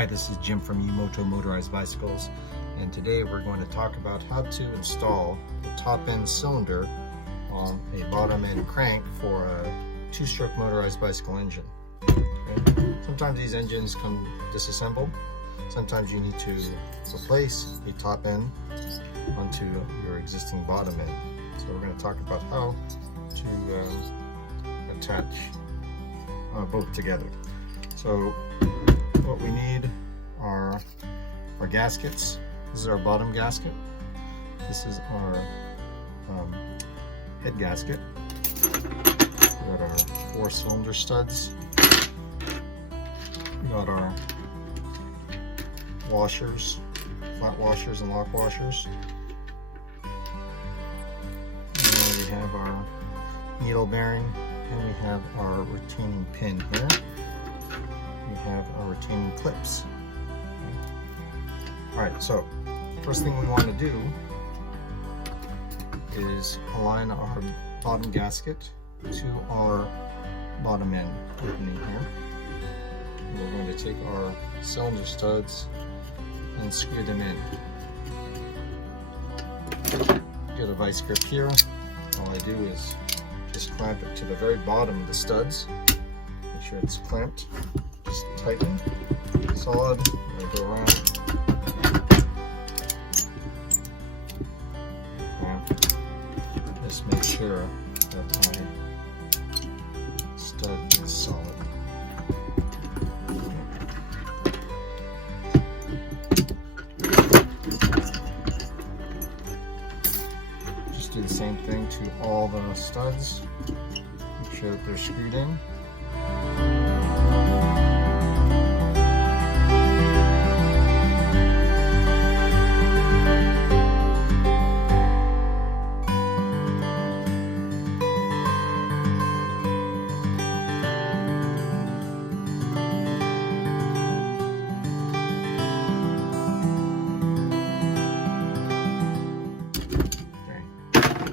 Hi, this is Jim from U-MOTO Motorized Bicycles, and today we're going to talk about how to install the top end cylinder on a bottom end crank for a two-stroke motorized bicycle engine. Okay? Sometimes these engines come disassembled. Sometimes you need to replace a top end onto your existing bottom end. So we're going to talk about how to attach both together. So what we need are our gaskets. This is our bottom gasket. This is our head gasket. We got our 4-cylinder studs. We got our washers, flat washers and lock washers. And we have our needle bearing, and we have our retaining pin here. We have our retaining clips. Okay. Alright, so first thing we want to do is align our bottom gasket to our bottom end opening here. And we're going to take our cylinder studs and screw them in. Get a vice grip here. All I do is just clamp it to the very bottom of the studs. Make sure it's clamped. Just tighten, solid, and go around. Clamp. Just make sure that my stud is solid. Just do the same thing to all the studs. Make sure that they're screwed in.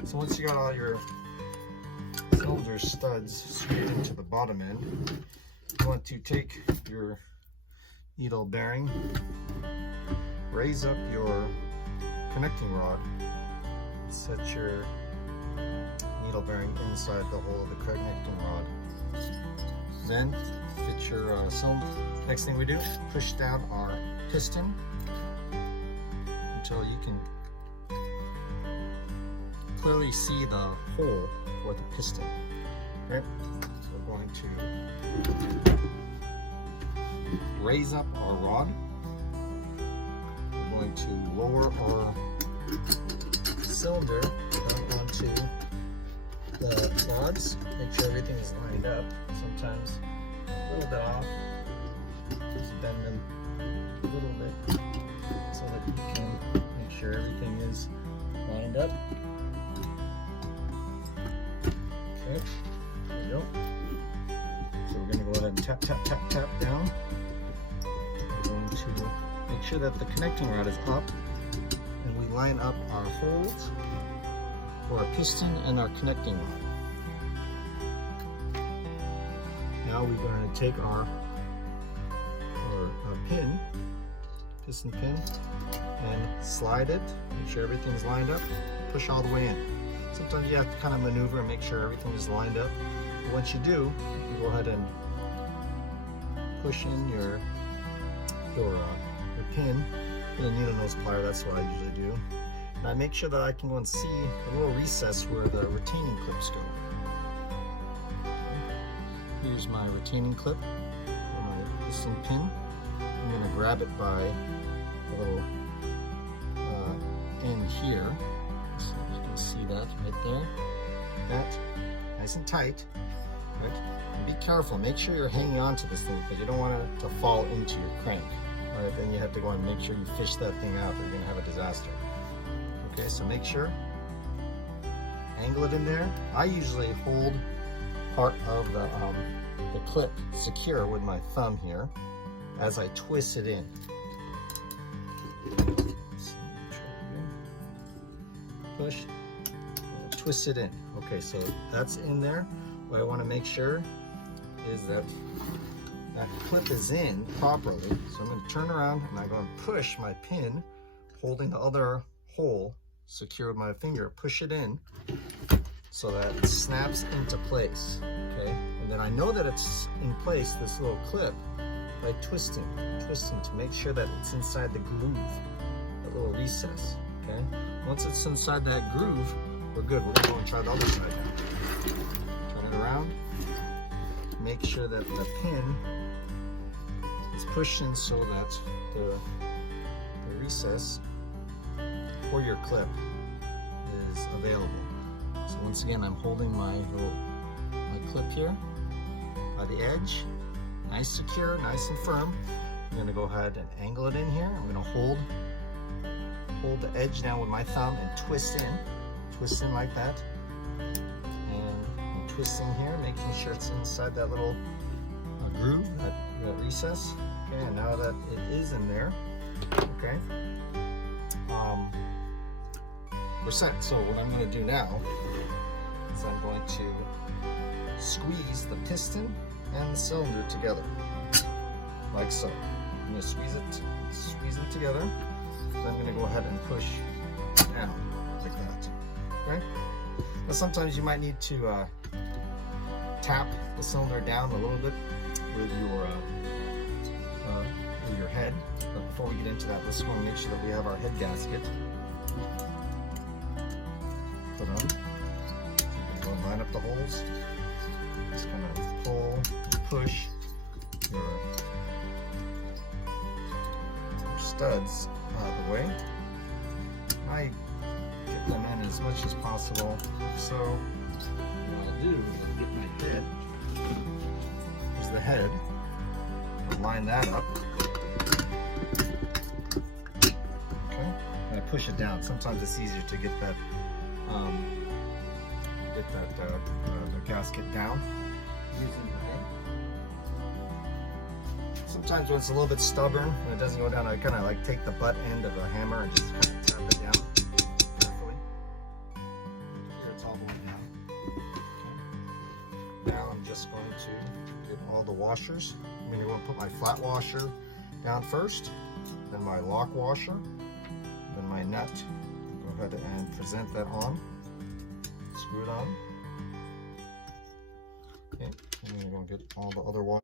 So once you got all your cylinder studs screwed into the bottom end, you want to take your needle bearing, raise up your connecting rod, set your needle bearing inside the hole of the connecting rod. Then fit your cylinder. Next thing we do, push down our piston until you can clearly see the hole for the piston. Okay, so we're going to raise up our rod. We're going to lower our cylinder down onto the rods. Make sure everything is lined up. Sometimes a little bit off. Just bend them a little bit so that you can make sure everything is lined up. Okay, there we go. So we're going to go ahead and tap, tap, tap, tap down. We're going to make sure that the connecting rod is up, and we line up our holes for our piston and our connecting rod. Now we're going to take our pin, piston pin, and slide it. Make sure everything's lined up. Push all the way in. Sometimes you have to kind of maneuver and make sure everything is lined up. But once you do, you go ahead and push in your pin with a needle nose plier. That's what I usually do. And I make sure that I can go and see the little recess where the retaining clips go. Here's my retaining clip for my piston pin. I'm going to grab it by the little end here. So you can see that right there. That nice and tight. Right? And be careful. Make sure you're hanging on to this thing because you don't want it to fall into your crank. Right? Then you have to go and make sure you fish that thing out, or you're going to have a disaster. Okay, so make sure. Angle it in there. I usually hold part of the clip secure with my thumb here as I twist it in. Push, twist it in. Okay, so that's in there. What I want to make sure is that that clip is in properly. So I'm going to turn around and I'm going to push my pin, holding the other hole secure with my finger, push it in so that it snaps into place, okay? And then I know that it's in place, this little clip, by twisting to make sure that it's inside the groove, that little recess, okay? Once it's inside that groove, we're good. We're gonna go and try the other side now. Turn it around. Make sure that the pin is pushed in so that the recess for your clip is available. So once again, I'm holding my clip here by the edge, nice secure, nice and firm. I'm gonna go ahead and angle it in here. I'm gonna hold the edge down with my thumb and twist in like that. And I'm twisting here, making sure it's inside that little groove, that recess. Okay, and now that it is in there, okay, we're set. So what I'm going to do now is I'm going to squeeze the piston and the cylinder together, like so. I'm going to squeeze it together. Then I'm going to go ahead and push down like that. Okay. Now sometimes you might need to tap the cylinder down a little bit with your head. But before we get into that, let's want to make sure that we have our head gasket put on. Go and line up the holes. Just kind of pull and push your studs out of the way. I get them in as much as possible. So what I'll do is get my head. Here's the head. I'll line that up. Okay. And I push it down. Sometimes it's easier to get that the gasket down using the head. Sometimes when it's a little bit stubborn and it doesn't go down, I kind of like take the butt end of a hammer and just kind of tap it down carefully. Here it's all going down. Okay. Now I'm just going to get all the washers. I'm going to put my flat washer down first, then my lock washer, then my nut. Go ahead and present that on. Screw it on. Okay, and then we're going to get all the other washers.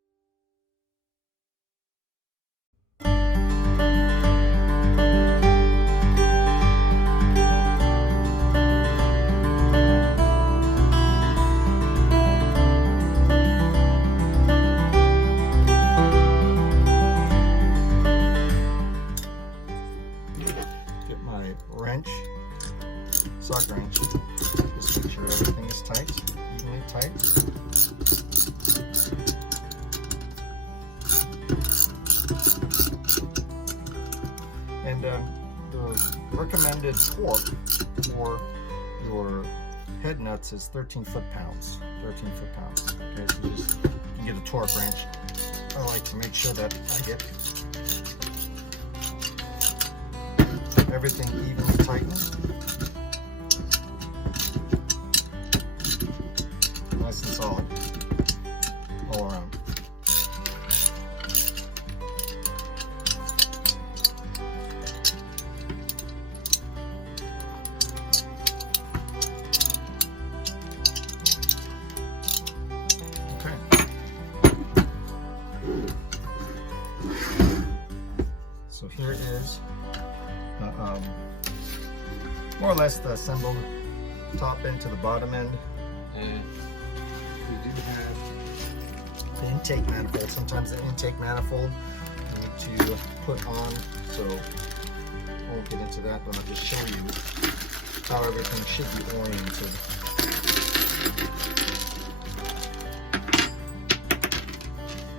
Get my wrench, socket wrench. Just make sure everything is tight, evenly tight. And the recommended torque for your head nuts is 13 foot-pounds. 13 foot-pounds. Okay, so you get a torque wrench. I like to make sure that I get everything evenly tightened. Nice and solid all around. Okay. So here it is. More or less the assembled top end to the bottom end. And we do have the intake manifold. Sometimes the intake manifold you need to put on, so I won't get into that, but I'll just show you how everything should be oriented.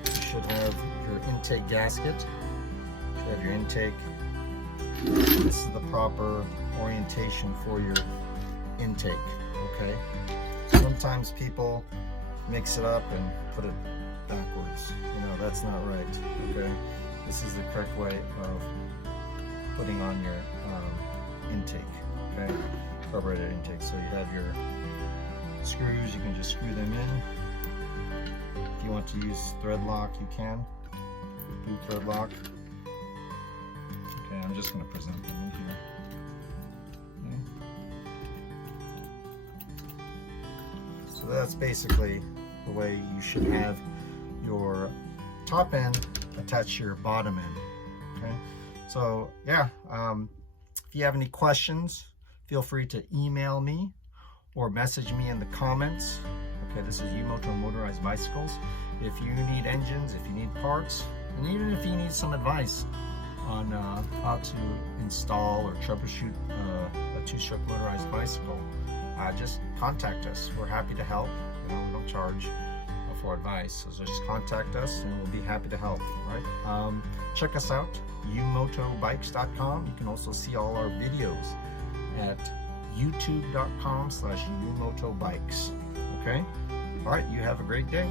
You should have your intake gasket. You should have your intake. This is the proper orientation for your intake, okay? Sometimes people mix it up and put it backwards. You know, that's not right, okay? This is the correct way of putting on your intake, okay? Carburetor intake. So you have your screws, you can just screw them in If you want to use thread lock, you can do thread lock. Okay, I'm just going to present them in here. Okay. So that's basically the way you should have your top end attach to your bottom end. Okay, so yeah, if you have any questions, feel free to email me or message me in the comments. Okay, this is U-MOTO Motorized Bicycles. If you need engines, if you need parts, and even if you need some advice on how to install or troubleshoot a two-stroke motorized bicycle, just contact us. We're happy to help. You know, we don't charge for advice, so just contact us and we'll be happy to help. Right? Check us out, umotobikes.com. You can also see all our videos at youtube.com/umotobikes. Okay? All right, you have a great day.